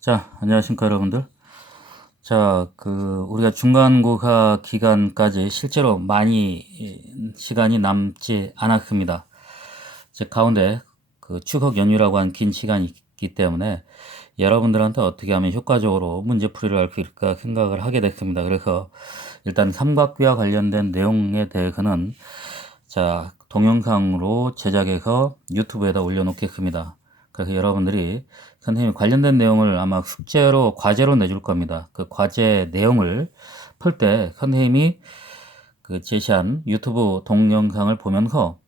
자, 안녕하십니까, 여러분들. 자, 우리가 중간고사 기간까지 실제로 많이 시간이 남지 않았습니다. 즉, 가운데 추석 연휴라고 한 긴 시간이 있기 때문에 여러분들한테 어떻게 하면 효과적으로 문제풀이를 할 수 있을까 생각을 하게 됐습니다. 그래서 일단 삼각비와 관련된 내용에 대해서는 자, 동영상으로 제작해서 유튜브에다 올려놓겠습니다. 그래서 여러분들이 선생님이 관련된 내용을 아마 숙제로, 과제로 내줄 겁니다. 그 과제 내용을 풀 때 선생님이 그 제시한 유튜브 동영상을 보면서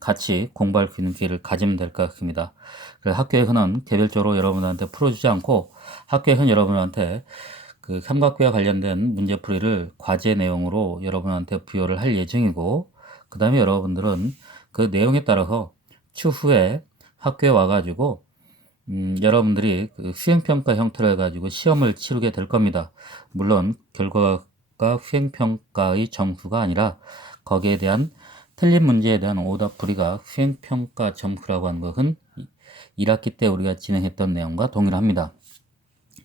같이 공부할 수 있는 기회를 가지면 될 것 같습니다. 그래서 학교에서는 개별적으로 여러분들한테 풀어주지 않고 학교에서는 여러분들한테 그 삼각비와 관련된 문제풀이를 과제 내용으로 여러분한테 부여를 할 예정이고, 그 다음에 여러분들은 그 내용에 따라서 추후에 학교에 와가지고 여러분들이 그 수행평가 형태로 해가지고 시험을 치르게 될 겁니다. 물론 결과가 수행평가의 점수가 아니라 거기에 대한 틀린 문제에 대한 오답풀이가 수행평가 점수라고 하는 것은 1학기 때 우리가 진행했던 내용과 동일합니다.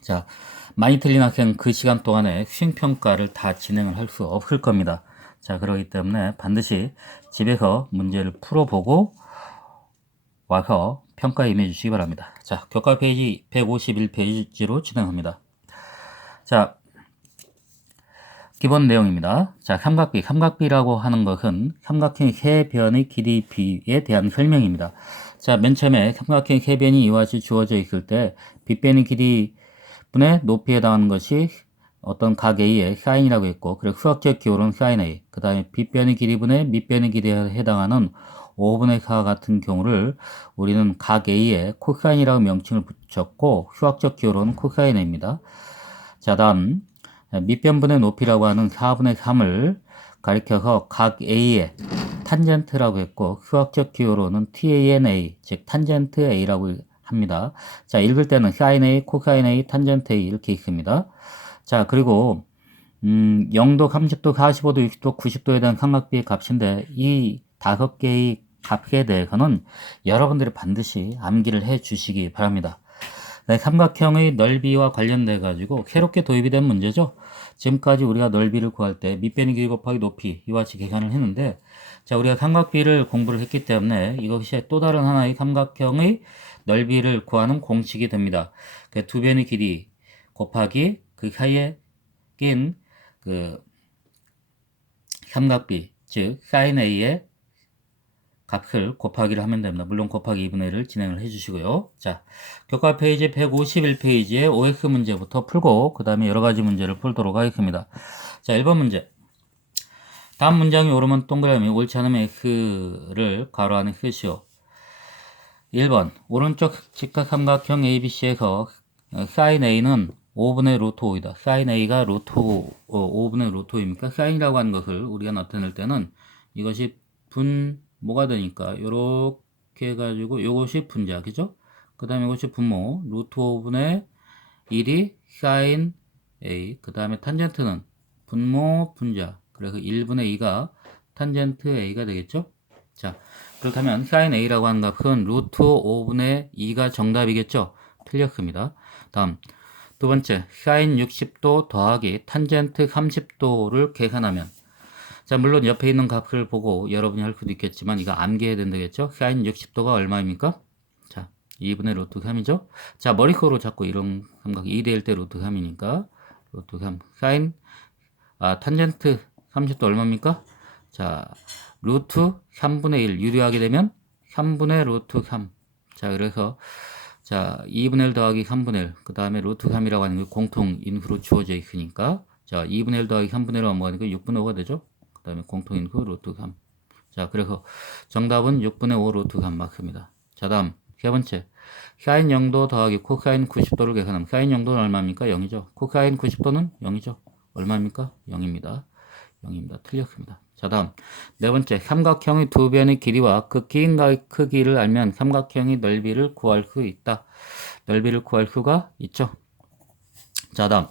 자, 많이 틀린 학생 그 시간 동안에 수행평가를 다 진행을 할 수 없을 겁니다. 자, 그렇기 때문에 반드시 집에서 문제를 풀어보고 와서 평가에 임해 주시기 바랍니다. 자, 교과 페이지 151페이지로 진행합니다. 자, 기본 내용입니다. 자, 삼각비. 삼각비라고 하는 것은 삼각형 세 변의 길이 비에 대한 설명입니다. 자, 맨 처음에 삼각형 세 변이 이와 같이 주어져 있을 때 빗변의 길이 분의 높이에 해당하는 것이 어떤 각 A의 사인이라고 했고, 그리고 수학적 기호로는 사인 A, 그 다음에 빗변의 길이분의 밑변의 길이에 해당하는 5분의 4 같은 경우를 우리는 각 A의 코사인이라고 명칭을 붙였고, 수학적 기호로는 코사인 A입니다. 자, 다음 밑변분의 높이라고 하는 4분의 3을 가리켜서 각 A의 탄젠트라고 했고, 수학적 기호로는 TANA, 즉 탄젠트 A라고 합니다. 자, 읽을 때는 sin A, 코사인 A, 탄젠트 A 이렇게 있습니다. 자, 그리고 0도, 30도, 45도, 60도, 90도에 대한 삼각비의 값인데 이 5개의 값에 대해서는 여러분들이 반드시 암기를 해 주시기 바랍니다. 네, 삼각형의 넓이와 관련돼 가지고 새롭게 도입이 된 문제죠. 지금까지 우리가 넓이를 구할 때 밑변의 길이 곱하기 높이 이와 같이 계산을 했는데, 자, 우리가 삼각비를 공부를 했기 때문에 이것이 또 다른 하나의 삼각형의 넓이를 구하는 공식이 됩니다. 그 두 변의 길이 곱하기 그 사이에 낀 그 삼각비, 즉 sin a의 값을 곱하기를 하면 됩니다. 물론 곱하기 2분의 1을 진행을 해주시고요. 자, 교과 페이지 151페이지에 OX 문제부터 풀고 그 다음에 여러 가지 문제를 풀도록 하겠습니다. 자, 1번 문제. 다음 문장이 옳으면 동그라미, 옳지 않으면 X를 괄호 안에 쓰시오. 1번. 오른쪽 직각삼각형 ABC에서 sin A는 5분의 루트 5이다. sin A가 루트 5분의 루트 5입니까? sin이라고 하는 것을 우리가 나타낼 때는 이것이 뭐가 되니까 요렇게 해가지고 요것이 분자, 그죠? 그 다음에 이것이 분모, 루트 5분의 1이 sin A, 그 다음에 탄젠트는 분모 분자, 그래서 1분의 2가 탄젠트 A가 되겠죠? 자, 그렇다면 sin A라고 하는 값은 루트 5분의 2가 정답이겠죠? 틀렸습니다. 다음 두 번째, sin 60도 더하기 탄젠트 30도를 계산하면, 자, 물론 옆에 있는 값을 보고 여러분이 할 수도 있겠지만 이거 암기해야 된다겠죠? sin 60도가 얼마입니까? 자, 2분의 루트 3이죠? 자, 머릿속으로 자꾸 이런 삼각 2대1 대 루트 3이니까 루트 3 sin 탄젠트 30도 얼마입니까? 자, 루트 3분의 1 유리하게 되면 3분의 루트 3. 자, 그래서 자, 2분의 1 더하기 3분의 1, 그 다음에 루트 3이라고 하는 게 공통 인수로 주어져 있으니까, 자, 2분의 1 더하기 3분의 1은 뭐가 되니까 6분의 5가 되죠? 그 다음에 공통 인수 루트 3. 자, 그래서 정답은 6분의 5 루트 3 맞습니다. 자, 다음 세 번째, 사인 0도 더하기 코사인 90도를 계산하면 사인 0도는 얼마입니까? 0이죠. 코사인 90도는 0이죠. 얼마입니까? 0입니다. 0입니다. 틀렸습니다. 자, 다음 네 번째, 삼각형의 두 변의 길이와 그 기인가의 크기를 알면 삼각형의 넓이를 구할 수 있다. 넓이를 구할 수가 있죠. 자, 다음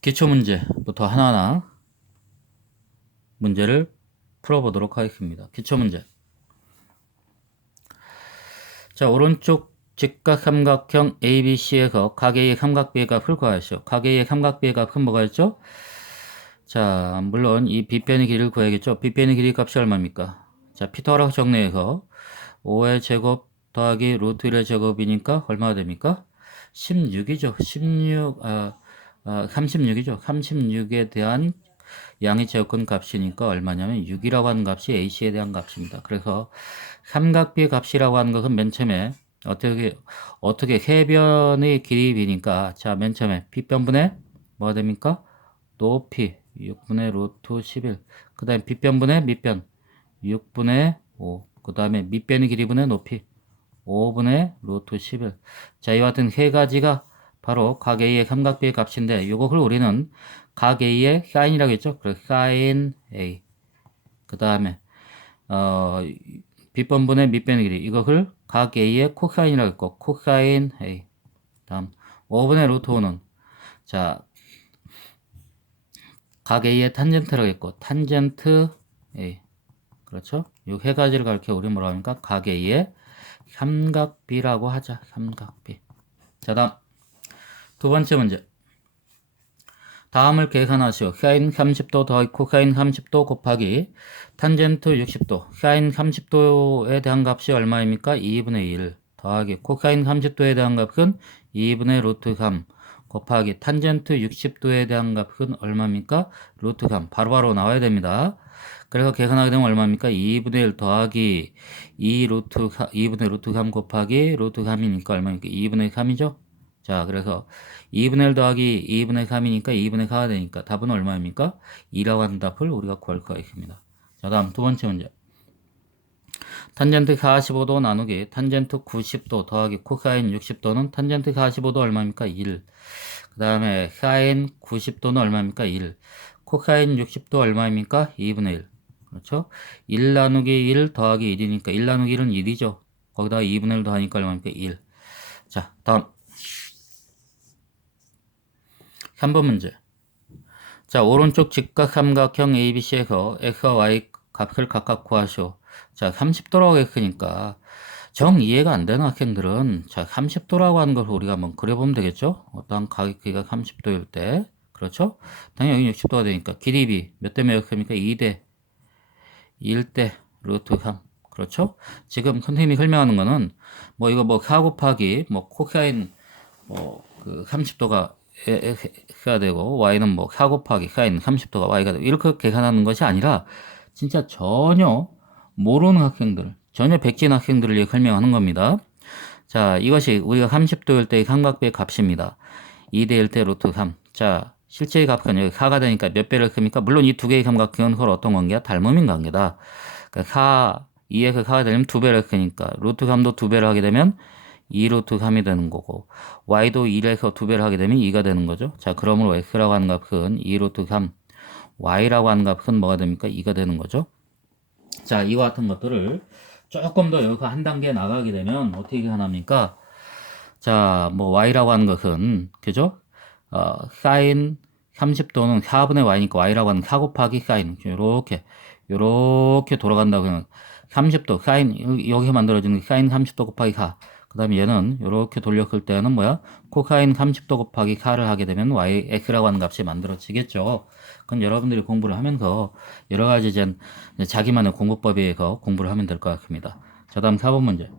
기초문제부터 하나하나 문제를 풀어보도록 하겠습니다. 기초문제. 자, 오른쪽 직각삼각형 ABC에서 각 A의 삼각비의 값을 구하시오. 각 A의 삼각비의 값은 뭐가 있죠? 자, 물론 이 빗변의 길이를 구해야겠죠. 빗변의 길이 값이 얼마입니까? 자, 피타고라스 정리해서 5의 제곱 더하기 루트 1의 제곱이니까 얼마가 됩니까? 16이죠. 36이죠. 36에 대한 양의 제곱근 값이니까 얼마냐면 6이라고 하는 값이 AC에 대한 값입니다. 그래서 삼각비의 값이라고 하는 것은 맨 처음에 어떻게 해변의 길이 비니까 자, 맨 처음에 빗변분의 뭐가 됩니까? 높이 6분의 루트 11. 그 다음에 빗변분의 밑변 6분의 5. 그 다음에 밑변의 길이분의 높이 5분의 루트 11. 자, 이와 같은 세 가지가 바로 각 A의 삼각비의 값인데 이것을 우리는 각 A의 사인이라고 했죠. 그래서 사인 A. 그 다음에 빗변분의 밑변의 길이 이것을 각 A의 코사인이라고 했고 코사인 A. 다음 5분의 루트 5는 자, 각 A의 탄젠트라고 했고 탄젠트 A. 그렇죠? 이 세 가지를 가르쳐 우리 뭐라고 합니까? 각 A의 삼각비라고 하자. 삼각비. 자, 다음 두 번째 문제. 다음을 계산하시오. 사인 30도 더하기 코사인 30도 곱하기 탄젠트 60도. 사인 30도에 대한 값이 얼마입니까? 2분의 1 더하기 코사인 30도에 대한 값은 2분의 루트 3 곱하기 탄젠트 60도에 대한 값은 얼마입니까? 루트 3. 바로바로 나와야 됩니다. 그래서 계산하게 되면 얼마입니까? 2분의 1 더하기 2분의 루트 3 곱하기 루트 3이니까 얼마입니까? 2분의 3이죠? 자, 그래서 2분의 1 더하기 2분의 3이니까 2분의 4가 되니까 답은 얼마입니까? 2라고 하는 답을 우리가 구할 수가 있습니다. 자, 다음 두 번째 문제. 탄젠트 45도 나누기 탄젠트 90도 더하기 코사인 60도는 탄젠트 45도 얼마입니까? 1. 그 다음에 사인 90도는 얼마입니까? 1. 코사인 60도 얼마입니까? 2분의 1. 그렇죠? 1 나누기 1 더하기 1이니까 1 나누기 1은 1이죠. 거기다가 2분의 1 더하니까 얼마입니까? 1. 자, 다음 3번 문제. 자, 오른쪽 직각삼각형 ABC에서 X와 Y 값을 각각 구하시오. 자, 30도라고 했으니까 정 이해가 안 되는 학생들은 자, 30도라고 하는 걸 우리가 한번 그려보면 되겠죠? 어떠한 각기가 30도일 때. 그렇죠? 당연히 여기 60도가 되니까 길이 B 몇 대 몇입니까? 2대 1대 루트 3. 그렇죠? 지금 선생님이 설명하는 거는 뭐 이거 뭐 4 곱하기 뭐 코사인 뭐 그 30도가 X가 되고 Y는 뭐 4 곱하기 사인 30도가 Y가 되고 이렇게 계산하는 것이 아니라 진짜 전혀 모르는 학생들, 전혀 백진 학생들을 위해 설명하는 겁니다. 자, 이것이 우리가 30도일 때의 삼각비의 값입니다. 2대 1대 루트 3. 자, 실제의 값은 여기 4가 되니까 몇 배를 씁니까? 물론 이 두 개의 삼각형은 서로 어떤 관계야? 닮음인 관계다. 그러니까 4, 2에서 4가 되면 두 배를 쓰니까 루트 3도 두 배를 하게 되면 2 루트 3이 되는 거고 y도 1에서 두 배를 하게 되면 2가 되는 거죠. 자, 그러므로 x라고 하는 값은 2 루트 3, y라고 하는 값은 뭐가 됩니까? 2가 되는 거죠. 자, 이와 같은 것들을 조금 더 여기서 한 단계 나가게 되면 어떻게 하나입니까? 자, 뭐 y라고 하는 것은 그죠? 사인 30도는 4분의 y니까 y라고 하는 4 곱하기 사인 요렇게 돌아간다고 하면 30도 사인 여기 만들어지는 사인 30도 곱하기 4. 그 다음에 얘는 이렇게 돌렸을 때는 뭐야? 코사인 30도 곱하기 4를 하게 되면 y, x라고 하는 값이 만들어지겠죠. 그럼 여러분들이 공부를 하면서 여러 가지 이제 자기만의 공부법에 의해서 공부를 하면 될 것 같습니다. 자, 다음 4번 문제.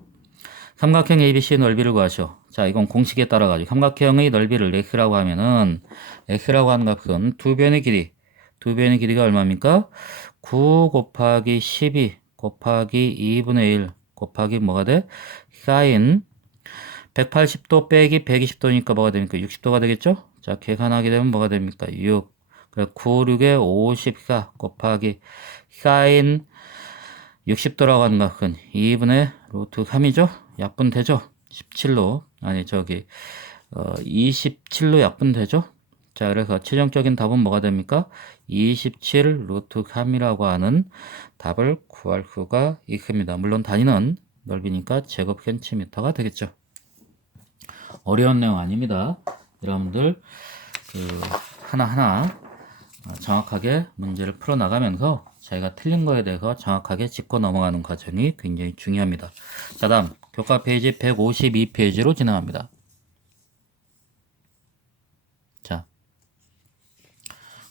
삼각형 ABC의 넓이를 구하시오. 자, 이건 공식에 따라가지고 삼각형의 넓이를 x라고 하면은 x라고 하는 값은 두 변의 길이가 얼마입니까? 9 곱하기 12 곱하기 2분의 1 곱하기 뭐가 돼? 사인 180도 빼기 120도니까 뭐가 됩니까? 60도가 되겠죠? 자, 계산하게 되면 뭐가 됩니까? 6. 그래, 9, 6에 54 곱하기 사인 60도라고 하는 값은 2분의 루트 3이죠? 약분되죠? 17로 아니 저기 27로 약분되죠? 자, 그래서 최종적인 답은 뭐가 됩니까? 27 루트 3이라고 하는 답을 구할 수가 있습니다. 물론 단위는 넓이니까 제곱 센티미터가 되겠죠. 어려운 내용 아닙니다. 여러분들 하나하나 정확하게 문제를 풀어나가면서 자기가 틀린 거에 대해서 정확하게 짚고 넘어가는 과정이 굉장히 중요합니다. 자, 다음 교과 페이지 152페이지로 진행합니다. 자,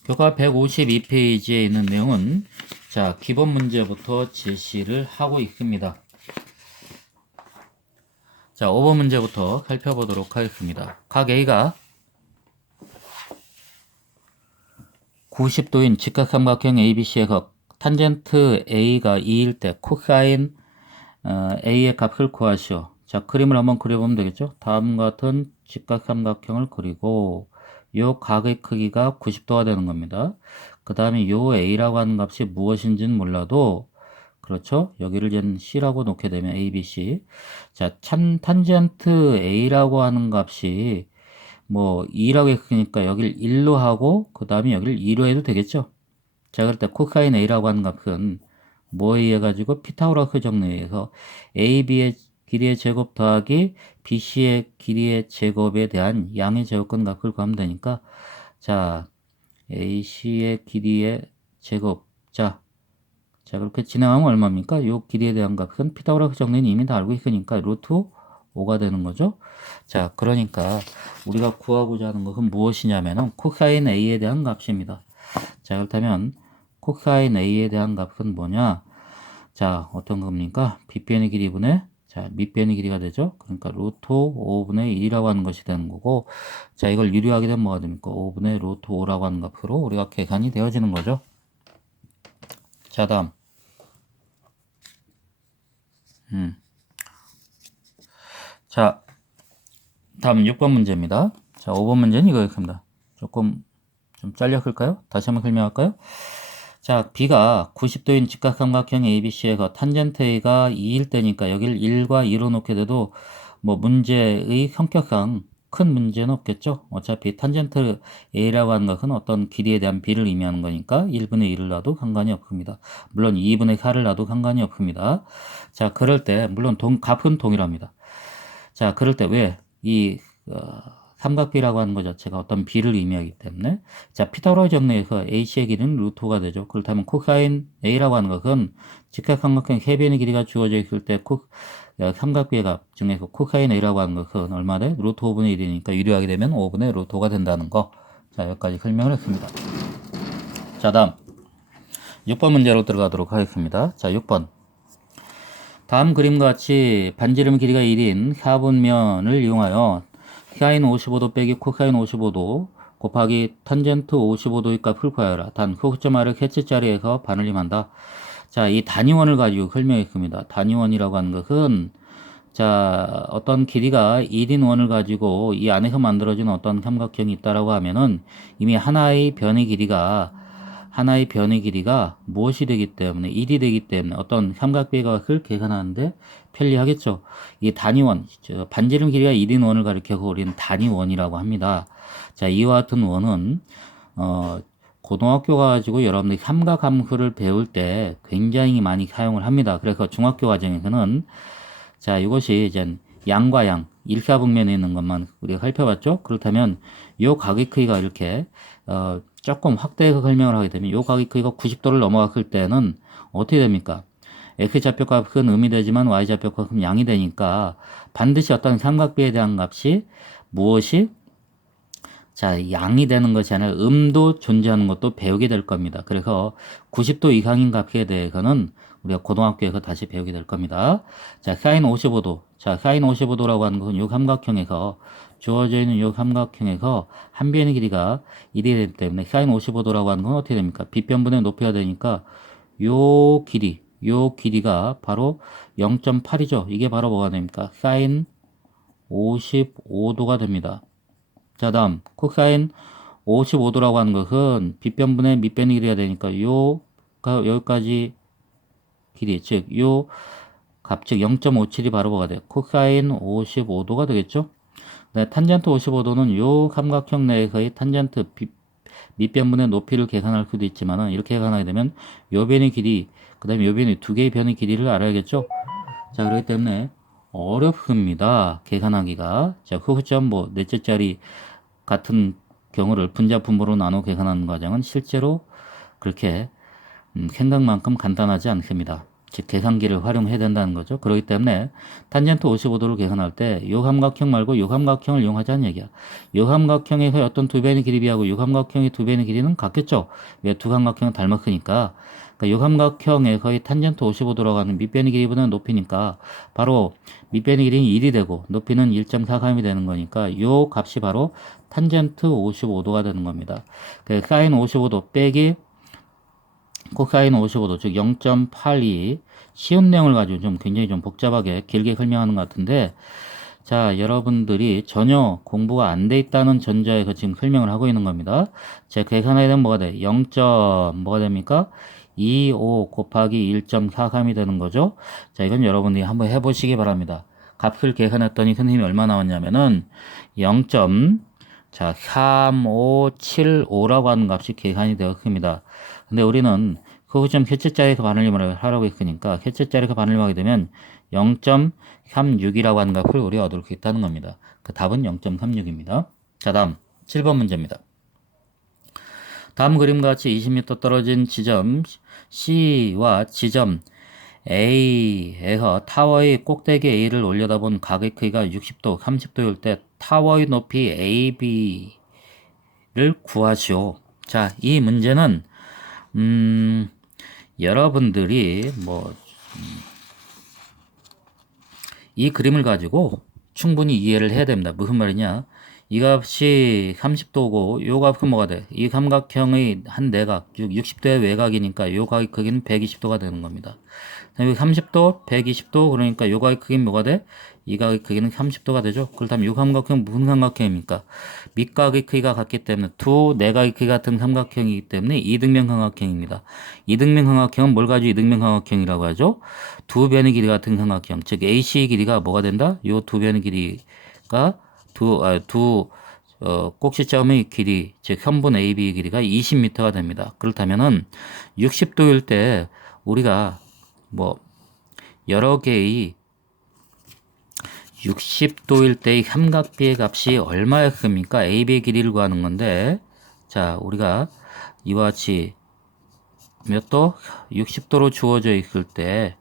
교과 152페이지에 있는 내용은 자, 기본 문제부터 제시를 하고 있습니다. 자, 5번 문제부터 살펴보도록 하겠습니다. 각 A가 90도인 직각삼각형 ABC에서 탄젠트 A가 2일 때 코사인 A의 값을 구하시오. 자, 그림을 한번 그려보면 되겠죠? 다음과 같은 직각삼각형을 그리고 요 각의 크기가 90도가 되는 겁니다. 그 다음에 요 A라고 하는 값이 무엇인지는 몰라도 그렇죠? 여기를 이제 C라고 놓게 되면 A, B, C. 자, 탄젠트 A라고 하는 값이 뭐 2라고 했으니까 여기를 1로 하고 그 다음에 여기를 2로 해도 되겠죠? 자, 그럴 때 코사인 A라고 하는 값은 뭐에 의해 가지고 피타고라스 정리에 의해서 AB의 길이의 제곱 더하기 BC의 길이의 제곱에 대한 양의 제곱근 값을 구하면 되니까 자, AC의 길이의 제곱 자, 그렇게 진행하면 얼마입니까? 요 길이에 대한 값은 피타고라스 정리는 이미 다 알고 있으니까 루트 5가 되는 거죠. 자, 그러니까 우리가 구하고자 하는 것은 무엇이냐면은 코사인 A에 대한 값입니다. 자, 그렇다면 코사인 A에 대한 값은 뭐냐? 자, 어떤 겁니까? 빗변의 길이분의 자, 밑변의 길이가 되죠. 그러니까 루트 5분의 1이라고 하는 것이 되는 거고 자, 이걸 유리하게 되면 뭐가 됩니까? 5분의 루트 5라고 하는 값으로 우리가 계산이 되어지는 거죠. 자, 다음 자, 다음 6번 문제입니다. 자, 5번 문제는 이거였습니다. 조금 좀 잘렸을까요? 다시 한번 설명할까요? 자, B가 90도인 직각삼각형 ABC에서 탄젠트 A가 2일 때니까 여기를 1과 2로 놓게 돼도 뭐 문제의 성격상 큰 문제는 없겠죠. 어차피 탄젠트 A라고 하는 것은 어떤 길이에 대한 B를 의미하는 거니까 1분의 1을 놔도 상관이 없습니다. 물론 2분의 4를 놔도 상관이 없습니다. 자, 그럴 때 물론 값은 동일합니다. 자, 그럴 때 왜 이 삼각비라고 하는 것 자체가 어떤 비를 의미하기 때문에 자, 피타고라스 정리에서 AC의 길이는 루트 5가 되죠. 그렇다면 코사인 A라고 하는 것은 직각삼각형 3변의 길이가 주어져 있을 때 삼각비의 값 중에서 코사인 A라고 하는 것은 얼마 돼? 루트 5분의 1이니까 유리하게 되면 5분의 루트 5가 된다는 거. 자, 여기까지 설명을 했습니다. 자, 다음 6번 문제로 들어가도록 하겠습니다. 자, 6번 다음 그림과 같이 반지름 길이가 1인 4분면을 이용하여 사인 55도 빼기 코사인 55도 곱하기 탄젠트 55도의 값을 구하여라. 단 소수점 R을 해치 자리에서 반을림한다. 자, 이 단위원을 가지고 설명했습니다. 단위원이라고 하는 것은 자, 어떤 길이가 1인 원을 가지고 이 안에서 만들어진 어떤 삼각형이 있다라고 하면은 이미 하나의 변의 길이가 무엇이 되기 때문에 1이 되기 때문에 어떤 삼각비의 값을 계산하는데 편리하겠죠. 이 단위원, 반지름 길이가 1인 원을 가리켜서 우리는 단위원이라고 합니다. 자, 이와 같은 원은 고등학교 가지고 여러분들이 삼각함수를 배울 때 굉장히 많이 사용을 합니다. 그래서 중학교 과정에서는 자, 이것이 이제 양과 양, 일사분면에 있는 것만 우리가 살펴봤죠. 그렇다면 요 각의 크기가 이렇게 조금 확대해서 설명을 하게 되면 요 각의 크기가 90도를 넘어갔을 때는 어떻게 됩니까? X좌표값은 음이 되지만 Y좌표값은 양이 되니까 반드시 어떤 삼각비에 대한 값이 무엇이 자, 양이 되는 것이 아니라 음도 존재하는 것도 배우게 될 겁니다. 그래서 90도 이상인 값에 대해서는 우리가 고등학교에서 다시 배우게 될 겁니다. 자, 사인 55도. 자, 사인 55도라고 하는 것은 이 삼각형에서 주어져 있는 이 삼각형에서 한 변의 길이가 1이 되기 때문에 사인 55도라고 하는 건 어떻게 됩니까? 빗변분의 높이가 되니까 요 길이가 바로 0.8이죠. 이게 바로 뭐가 됩니까? 사인 55도가 됩니다. 자, 다음 코사인 55도라고 하는 것은 빗변분의 밑변의 길이가 되니까 여기까지 길이 즉 요 값 즉 0.57이 바로 뭐가 돼요? 코사인 55도가 되겠죠? 네, 탄젠트 55도는 요 삼각형 내에서의 탄젠트 밑변분의 높이를 계산할 수도 있지만은 이렇게 계산하게 되면 요 변의 길이 그 다음에 요 변의 두 개의 변의 길이를 알아야겠죠? 자, 그렇기 때문에 어렵습니다. 계산하기가. 자, 소수점 뭐 넷째짜리 같은 경우를 분자 분모로 나눠 계산하는 과정은 실제로 그렇게 생각만큼 간단하지 않습니다. 즉 계산기를 활용해야 된다는 거죠. 그렇기 때문에 탄젠트 55도를 계산할 때 요 삼각형 말고 요 삼각형을 이용하자는 얘기야. 요 삼각형의 어떤 두 변의 길이 비하고 요 삼각형의 두 변의 길이는 같겠죠. 왜 두 삼각형은 닮았으니까. 그러니까 요 삼각형에서의 탄젠트 55도라고 하는 밑변의 길이보다는 높이니까 바로 밑변의 길이는 1이 되고 높이는 1.43이 되는 거니까 요 값이 바로 탄젠트 55도가 되는 겁니다. 그 사인 55도 빼기 코사인 55도 즉 0.82 쉬운 내용을 가지고 좀 굉장히 좀 복잡하게 길게 설명하는 것 같은데 자 여러분들이 전혀 공부가 안 돼 있다는 전제에서 지금 설명을 하고 있는 겁니다. 자 계산하게 되면 뭐가 돼? 0. 뭐가 됩니까? 25 곱하기 1.43이 되는 거죠. 자 이건 여러분들이 한번 해보시기 바랍니다. 값을 계산했더니 선생님이 얼마 나왔냐면은 0. 자 3575라고 하는 값이 계산이 되었습니다. 근데 우리는 그 점 셋째짜리에서 반올림을 하라고 했으니까 셋째짜리에서 반올림하게 되면 0.36이라고 하는 값을 우리가 얻을 수 있다는 겁니다. 그 답은 0.36입니다. 자 다음 7번 문제입니다. 다음 그림과 같이 20m 떨어진 지점 C와 지점 A에서 타워의 꼭대기 A를 올려다본 각의 크기가 60도, 30도일 때 타워의 높이 AB를 구하시오. 자, 이 문제는 여러분들이 이 그림을 가지고 충분히 이해를 해야 됩니다. 무슨 말이냐? 이 값이 30도고 요 값은 뭐가 돼? 이 삼각형의 한 내각, 즉 60도의 외곽이니까 요 각의 크기는 120도가 되는 겁니다. 여기 30도, 120도 그러니까 요 각의 크기는 뭐가 돼? 이 각의 크기는 30도가 되죠. 그렇다면 요 삼각형 무슨 삼각형입니까? 밑각의 크기가 같기 때문에 두 내각의 크기 같은 삼각형이기 때문에 이등변 삼각형입니다. 이등변 삼각형은 뭘 가지고 이등변 삼각형이라고 하죠? 두 변의 길이 같은 삼각형, 즉 AC의 길이가 뭐가 된다? 요 두 변의 길이가 꼭지점의 길이, 즉 현분 AB의 길이가 20m가 됩니다. 그렇다면은 60도일 때 우리가 여러 개의 60도일 때의 삼각비의 값이 얼마였습니까? AB의 길이를 구하는 건데, 자, 우리가 이와 같이 몇 도? 60도로 주어져 있을 때,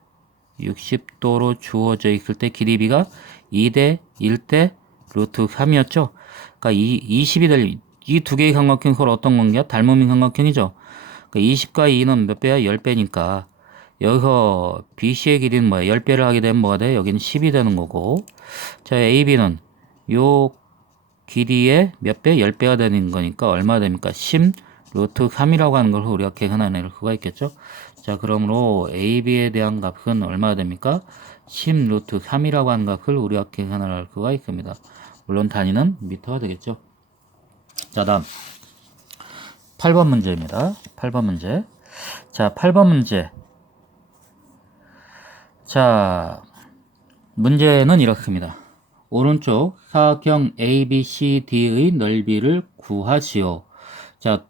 60도로 주어져 있을 때 길이비가 2대 1대 루트 3이었죠? 그러니까 20이 될, 이 두 개의 삼각형 서로 어떤 관계야? 닮음인 삼각형이죠? 그러니까 20과 2는 몇 배야? 10배니까. 여기서 BC의 길이는 뭐야? 10배를 하게 되면 뭐가 돼? 여기는 10이 되는 거고. 자, AB는 요 길이의 몇 배? 10배가 되는 거니까 얼마 됩니까? 10 루트 3이라고 하는 걸 우리가 계산해낼 수가 있겠죠? 자, 그러므로 AB에 대한 값은 얼마가 됩니까? 10 루트 3이라고 하는 값을 우리가 계산할 수가 있습니다. 물론 단위는 미터가 되겠죠. 자, 다음 8번 문제입니다. 8번 문제. 자, 8번 문제. 자, 문제는 이렇습니다. 오른쪽 사각형 ABCD의 넓이를 구하시오. 자,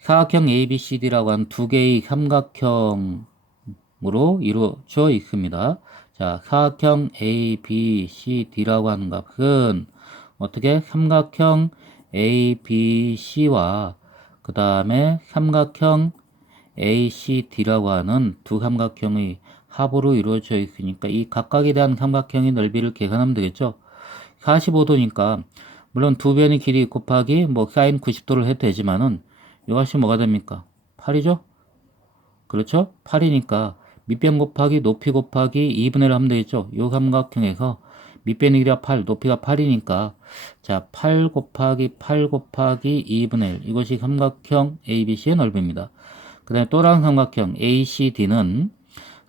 사각형 ABCD라고 하는 두 개의 삼각형으로 이루어져 있습니다. 자, 사각형 ABCD라고 하는 값은 어떻게 삼각형 ABC와 그 다음에 삼각형 ACD라고 하는 두 삼각형의 합으로 이루어져 있으니까 이 각각에 대한 삼각형의 넓이를 계산하면 되겠죠. 45도니까 물론 두 변의 길이 곱하기 사인 90도를 해도 되지만은 이것이 뭐가 됩니까? 8이죠? 그렇죠? 8이니까 밑변 곱하기 높이 곱하기 2분의 1 하면 되겠죠? 이 삼각형에서 밑변의 길이가 8, 높이가 8이니까 자, 8 곱하기 8 곱하기 2분의 1 이것이 삼각형 ABC의 넓이입니다. 그 다음에 또 다른 삼각형 ACD는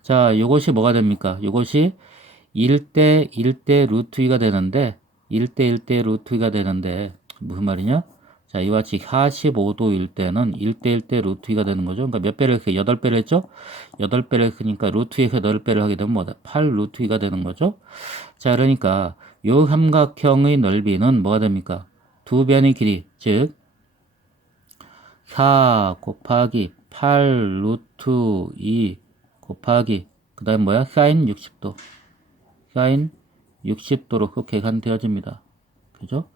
자, 요것이 뭐가 됩니까? 요것이 1대 1대 루트 2가 되는데 1대 1대 루트 2가 되는데 무슨 말이냐? 자, 이와 같이 45도일 때는 1대 1대 루트 2가 되는 거죠. 그러니까 몇 배를 했어요? 8배를 했죠? 8배를 했으니까 루트 2에서 8배를 하게 되면 뭐다? 8 루트 2가 되는 거죠. 자, 그러니까 요 삼각형의 넓이는 뭐가 됩니까? 두 변의 길이, 즉 4 곱하기 8 루트 2 곱하기 그 다음 뭐야? 사인 60도 사인 60도로 그 계산되어집니다. 그죠?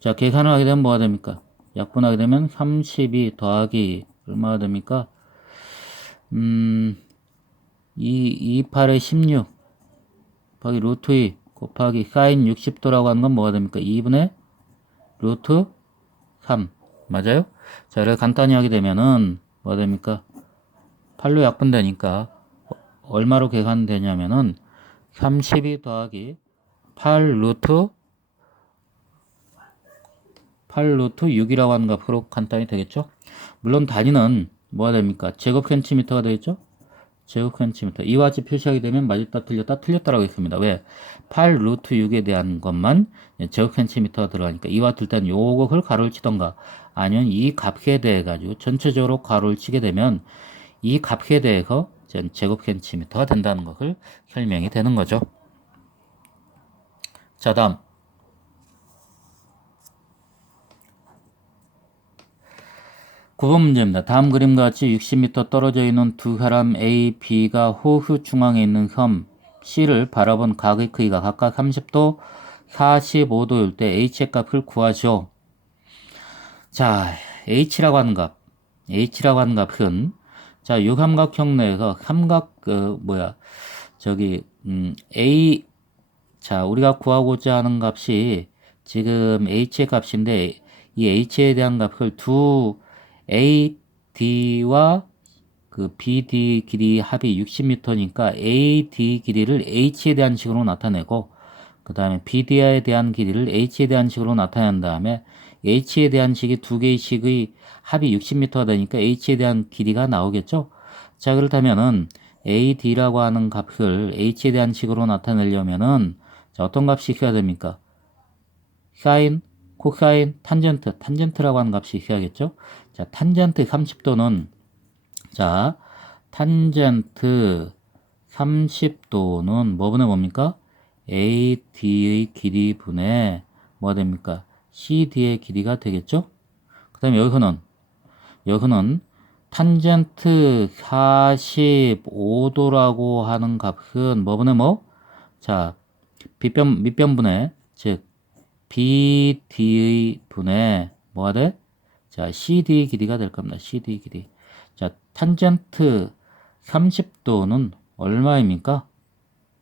자, 계산을 하게 되면 뭐가 됩니까? 약분하게 되면 32 더하기 얼마가 됩니까? 28에 16 곱하기 루트 2 곱하기 사인 60도라고 하는 건 뭐가 됩니까? 2분의 루트 3 맞아요? 자, 이렇게 간단히 하게 되면은 뭐가 됩니까? 8로 약분되니까 얼마로 계산되냐면은 32 더하기 8 루트 6이라고 하는 값으로 간단히 되겠죠? 물론 단위는 뭐가 됩니까? 제곱 센티미터가 되겠죠? 제곱 센티미터. 이와 같이 표시하게 되면 맞았다 틀렸다 틀렸다라고 했습니다. 왜? 8 루트 6에 대한 것만 제곱 센티미터가 들어가니까 이와 같을 땐 요것을 가로를 치던가 아니면 이 값에 대해 가지고 전체적으로 가로를 치게 되면 이 값에 대해서 제곱 센티미터가 된다는 것을 설명이 되는 거죠. 자, 다음 9번 문제입니다. 다음 그림과 같이 60m 떨어져 있는 두 사람 A, B가 호수 중앙에 있는 섬 C를 바라본 각의 크기가 각각 30도, 45도일 때 H의 값을 구하죠. 자, H라고 하는 값은 자, 요 삼각형 내에서 A, 자, 우리가 구하고자 하는 값이 지금 H의 값인데 이 H에 대한 값을 두 AD와 그 BD 길이 합이 60m니까 AD 길이를 H에 대한 식으로 나타내고 그 다음에 BD에 대한 길이를 H에 대한 식으로 나타낸 다음에 H에 대한 식이 두 개의 식의 합이 60m가 되니까 H에 대한 길이가 나오겠죠. 자, 그렇다면은 AD라고 하는 값을 H에 대한 식으로 나타내려면은 자, 어떤 값이 있어야 됩니까? 사인, 코사인, 탄젠트라고 하는 값이 있어야겠죠. 자, 탄젠트 30도는 자, 탄젠트 30도는 뭐분의 뭡니까? AD의 길이 분의 뭐가 됩니까? CD의 길이가 되겠죠? 그 다음에 여기서는 탄젠트 45도라고 하는 값은 뭐분의 뭐? 자, 밑변분의 즉 BD의 분의 뭐가 돼? 자, CD 길이가 될 겁니다. CD 길이. 자, 탄젠트 30도는 얼마입니까?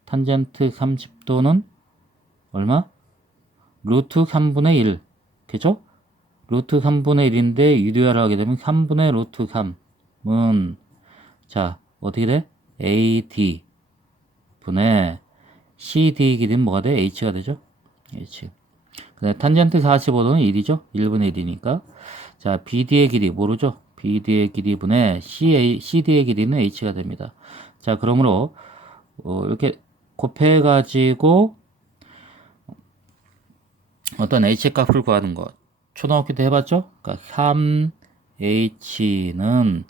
탄젠트 30도는 얼마? 루트 3분의 1. 그죠? 루트 3분의 1인데 유리화를 하게 되면 3분의 루트 3은 자, 어떻게 돼? AD 분의 CD 길이는 뭐가 돼? H가 되죠? H. 그다음에 탄젠트 45도는 1이죠? 1분의 1이니까. 자, BD의 길이 모르죠? BD의 길이분의 CD의 길이는 H가 됩니다. 자, 그러므로 이렇게 곱해가지고 어떤 H 값을 구하는 것. 초등학교 때 해봤죠? 그러니까 3H는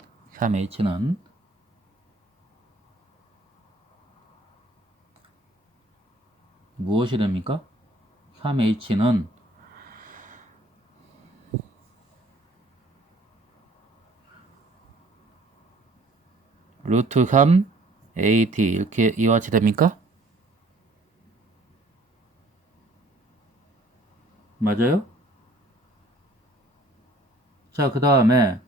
무엇이 됩니까? 3H는 루트 3 AD 이렇게 이와 같이 됩니까? 맞아요? 자, 그 다음에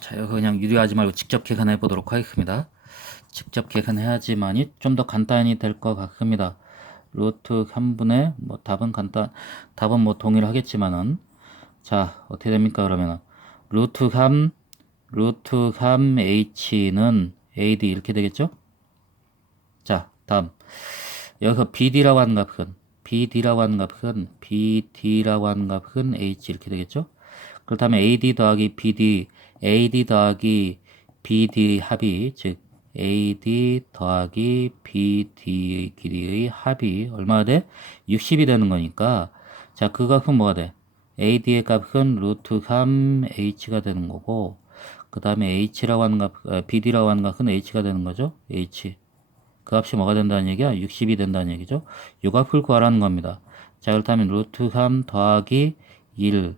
자, 여기 그냥 유리하지 말고 직접 계산해 보도록 하겠습니다. 직접 계산해야지만이 좀 더 간단히 될 것 같습니다. 루트 3분의 뭐 답은 뭐 동일하겠지만은 자, 어떻게 됩니까? 그러면은 루트 3h는 AD 이렇게 되겠죠? 자, 다음 여기서 BD라고 하는 값은 H 이렇게 되겠죠? 그렇다면 AD 더하기 BD 합이 즉 AD 더하기 BD 길이의 합이 얼마가 돼? 60이 되는 거니까 자, 그 값은 뭐가 돼? AD의 값은 루트 3H가 되는 거고 그 다음에 BD라고 하는 값은 H가 되는 거죠? H. 그 값이 뭐가 된다는 얘기야? 60이 된다는 얘기죠? 요 값을 구하라는 겁니다. 자, 그렇다면 루트 3 더하기 1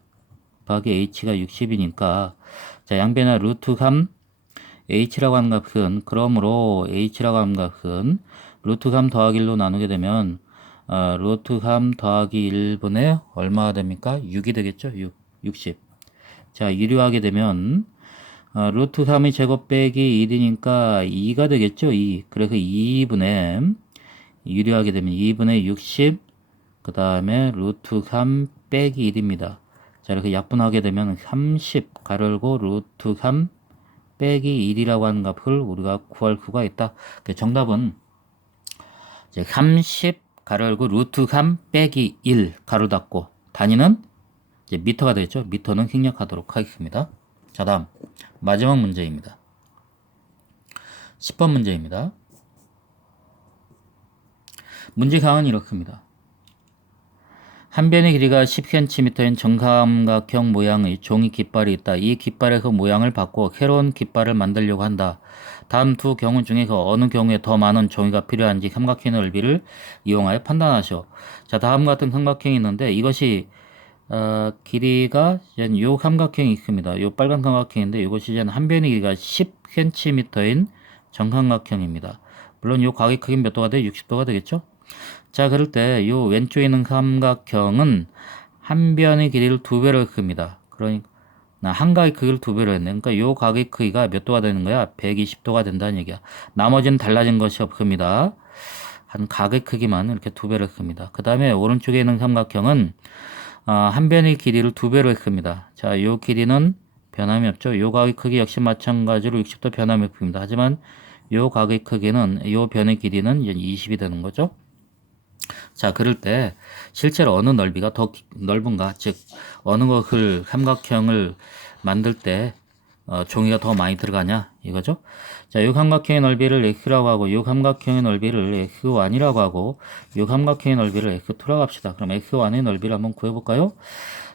곱하기 h가 60이니까 자 양변의 루트감 h라고 하는 값은 그러므로 h라고 하는 값은 루트감 더하기 1로 나누게 되면 루트감 더하기 1분의 얼마가 됩니까? 6이 되겠죠? 60. 자 유리하게 되면 루트 3의 제곱 빼기 1이니까 2가 되겠죠? 2. 그래서 2분의 유리하게 되면 2분의 60 그 다음에 루트 3 빼기 1입니다. 자 이렇게 약분하게 되면 30 가르고 루트 3 빼기 1이라고 하는 값을 우리가 구할 수가 있다. 정답은 이제 30 가르고 루트 3 빼기 1 가로 닫고 단위는 이제 미터가 되겠죠. 미터는 생략하도록 하겠습니다. 자 다음 마지막 문제입니다. 10번 문제입니다. 문제 사항은 이렇습니다. 한 변의 길이가 10cm인 정삼각형 모양의 종이 깃발이 있다. 이 깃발에서 모양을 바꿔 새로운 깃발을 만들려고 한다. 다음 두 경우 중에서 어느 경우에 더 많은 종이가 필요한지 삼각형의 넓이를 이용하여 판단하시오. 자 다음 같은 삼각형이 있는데 이것이 길이가 요 삼각형이 있습니다. 요 빨간 삼각형인데 이것이 한 변의 길이가 10cm인 정삼각형입니다. 물론 요 각의 크기는 몇 도가 돼? 60도가 되겠죠? 자 그럴 때 요 왼쪽에 있는 삼각형은 한 변의 길이를 2배로 했습니다. 그러니까 한 각의 크기를 2배로 했네. 그러니까 요 각의 크기가 몇 도가 되는 거야? 120도가 된다는 얘기야. 나머지는 달라진 것이 없습니다. 한 각의 크기만 이렇게 2배로 했습니다. 그 다음에 오른쪽에 있는 삼각형은 한 변의 길이를 2배로 했습니다. 자, 요 길이는 변함이 없죠. 요 각의 크기 역시 마찬가지로 60도 변함이 없습니다. 하지만 요 각의 크기는 요 변의 길이는 20이 되는 거죠. 자, 그럴 때 실제로 어느 넓이가 더 넓은가, 즉 어느 것을 삼각형을 만들 때 종이가 더 많이 들어가냐 이거죠. 자, 요 삼각형의 넓이를 x라고 하고 요 삼각형의 넓이를 x1이라고 하고 요 삼각형의 넓이를 x2라고 합시다. 그럼 x1의 넓이를 한번 구해볼까요?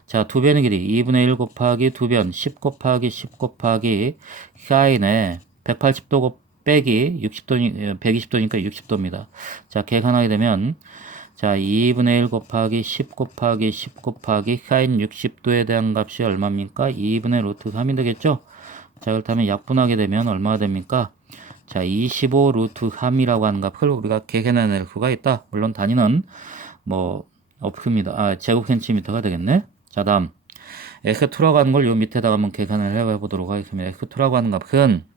자, 두 변의 길이 2분의 1 곱하기 두 변 10 곱하기 10 곱하기 사인에 180도 빼기 60도 120도니까 60도입니다. 자, 계산하게 되면 자, 2분의 1 곱하기 10 곱하기 10 곱하기 사인 60도에 대한 값이 얼마입니까? 2분의 루트 3이 되겠죠? 자, 그렇다면 약분하게 되면 얼마가 됩니까? 자, 25 루트 3이라고 하는 값을 우리가 계산해낼 수가 있다. 물론 단위는 뭐 없습니다. 제곱 센티미터가 되겠네. 자, 다음 x2라고 하는 걸 요 밑에다가 한번 계산을 해보도록 하겠습니다. x2라고 하는 값은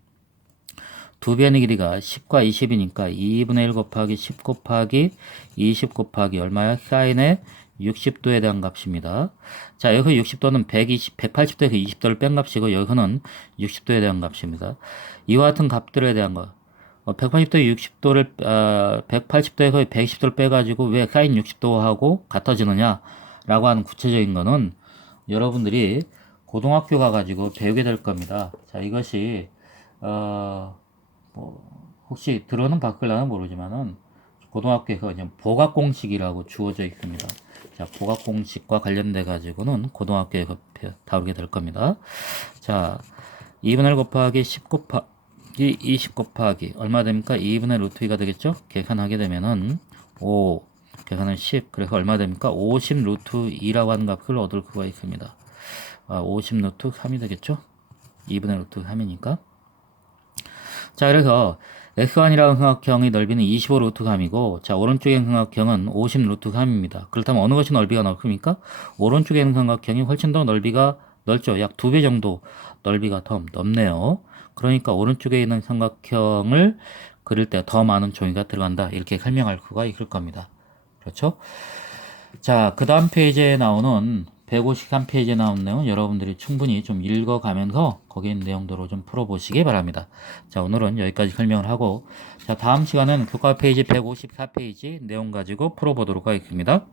두 변의 길이가 10과 20이니까 2분의 1 곱하기 10 곱하기 20 곱하기 얼마야? 사인의 60도에 대한 값입니다. 자, 여기 60도는 180도에서 20도를 뺀 값이고 여기는 60도에 대한 값입니다. 이와 같은 값들에 대한 거 180도에 60도를 180도에서 120도를 빼가지고 왜 사인 60도하고 같아지느냐 라고 하는 구체적인 거는 여러분들이 고등학교 가가지고 배우게 될 겁니다. 자, 이것이 혹시 들어는 봤을라는 모르지만은 고등학교에서 그냥 보각공식이라고 주어져 있습니다. 자, 보각공식과 관련돼 가지고는 고등학교에서 다루게 될 겁니다. 자, 2분의 1 곱하기 10 곱하기 20 곱하기 얼마 됩니까? 2분의 루트 2가 되겠죠? 계산하게 되면은 5 계산은 10 그래서 얼마 됩니까? 50 루트 2라고 하는 값을 얻을 수가 있습니다. 50 루트 3이 되겠죠? 2분의 루트 3이니까. 자, 그래서 x1이라는 삼각형의 넓이는 25 루트 3이고, 자, 오른쪽에 있는 삼각형은 50 루트 3입니다. 그렇다면 어느 것이 넓이가 넓습니까? 오른쪽에 있는 삼각형이 훨씬 더 넓이가 넓죠. 약 2배 정도 넓이가 더 넓네요. 그러니까 오른쪽에 있는 삼각형을 그릴 때 더 많은 종이가 들어간다. 이렇게 설명할 수가 있을 겁니다. 그렇죠? 자, 그 다음 페이지에 나오는 153페이지에 나온 내용은 여러분들이 충분히 좀 읽어가면서 거기에 있는 내용들을 좀 풀어보시기 바랍니다. 자, 오늘은 여기까지 설명을 하고, 자, 다음 시간은 교과 페이지 154페이지 내용 가지고 풀어보도록 하겠습니다.